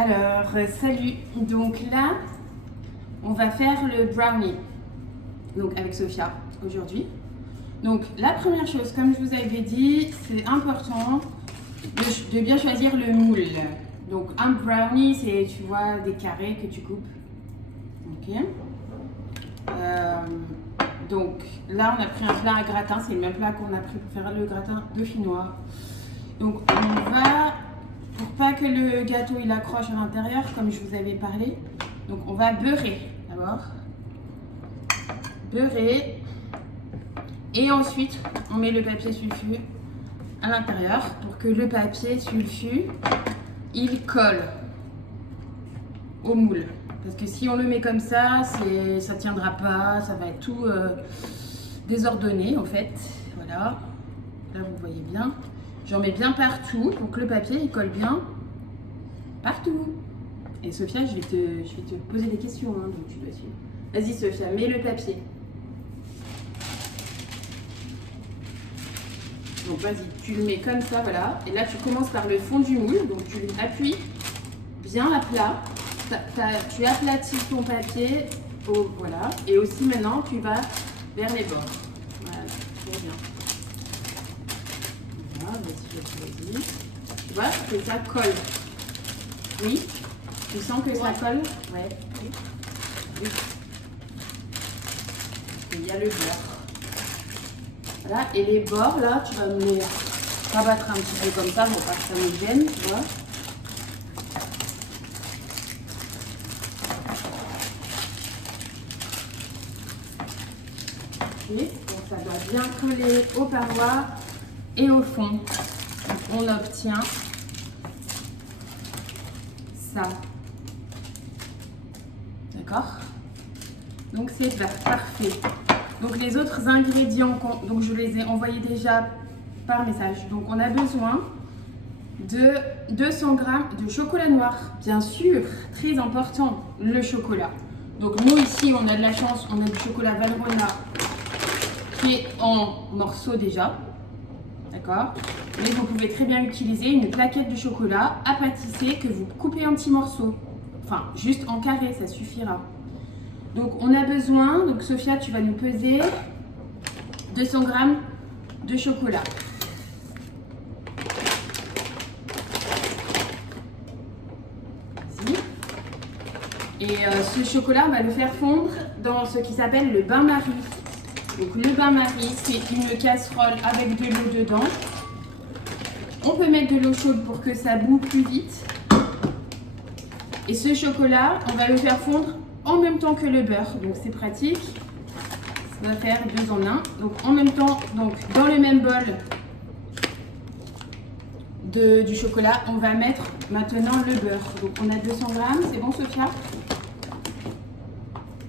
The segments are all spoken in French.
Alors, salut. Donc là, on va faire le brownie. Donc avec Sophia aujourd'hui. Donc la première chose, comme je vous avais dit, c'est important de bien choisir le moule. Donc un brownie, c'est, tu vois, des carrés que tu coupes. Ok. Donc là, on a pris un plat à gratin. C'est le même plat qu'on a pris pour faire le gratin dauphinois. Donc on va, pour pas que le gâteau il accroche à l'intérieur, comme je vous avais parlé, donc on va beurrer d'abord. Beurrer. Et ensuite, on met le papier sulfu à l'intérieur pour que le papier sulfu, il colle au moule. Parce que si on le met comme ça tiendra pas, ça va être tout désordonné en fait. Voilà, là vous voyez bien. J'en mets bien partout pour que le papier il colle bien partout. Et Sophia, je vais te poser des questions, hein, donc tu dois suivre. Vas-y Sophia, mets le papier. Donc vas-y, tu le mets comme ça, voilà. Et là, tu commences par le fond du moule. Donc tu appuies bien à plat. Tu aplatis ton papier. Voilà. Et aussi maintenant, tu vas vers les bords. Voilà, très bien. Voilà, vas-y. Tu vois que ça colle. Oui. Tu sens que ça colle? Ouais. Oui. Il y a le beurre. Voilà, et les bords là, tu vas me les rabattre un petit peu comme ça pour pas que ça me gêne, tu vois. Ok, donc ça doit bien coller aux parois et au fond. Donc on obtient ça. D'accord? Donc c'est parfait. Donc les autres ingrédients, donc je les ai envoyés déjà par message. Donc on a besoin de 200 g de chocolat noir, bien sûr, très important, le chocolat. Donc nous ici, on a de la chance, on a du chocolat Valrhona qui est en morceaux déjà, d'accord? Mais vous pouvez très bien utiliser une plaquette de chocolat à pâtisser que vous coupez en petits morceaux, enfin juste en carré, ça suffira. Donc on a besoin, donc Sophia tu vas nous peser 200 g de chocolat. Vas-y. Et ce chocolat on va le faire fondre dans ce qui s'appelle le bain-marie. Donc le bain-marie c'est une casserole avec de l'eau dedans. On peut mettre de l'eau chaude pour que ça boue plus vite. Et ce chocolat on va le faire fondre en même temps que le beurre, donc c'est pratique. Ça va faire 2 en 1. Donc en même temps, donc dans le même bol du chocolat, on va mettre maintenant le beurre. Donc on a 200 g, c'est bon Sophia?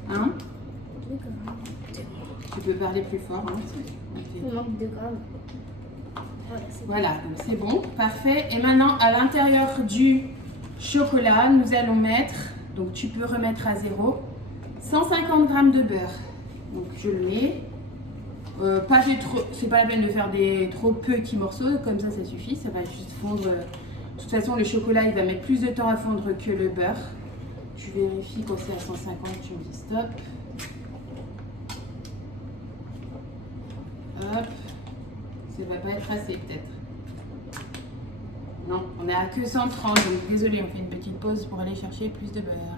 Hein? 2 grammes. Tu peux parler plus fort. Hein? Il manque 2 grammes. Voilà, donc c'est bon, parfait. Et maintenant à l'intérieur du chocolat, nous allons mettre, donc tu peux remettre à 0, 150 g de beurre. Donc je le mets. C'est pas la peine de faire des trop petits morceaux, comme ça suffit, ça va juste fondre. De toute façon le chocolat il va mettre plus de temps à fondre que le beurre. Tu vérifies quand c'est à 150, tu me dis stop. Hop. Ça va pas être assez peut-être. Non, on est à que 130, donc désolé, on fait une petite pause pour aller chercher plus de beurre.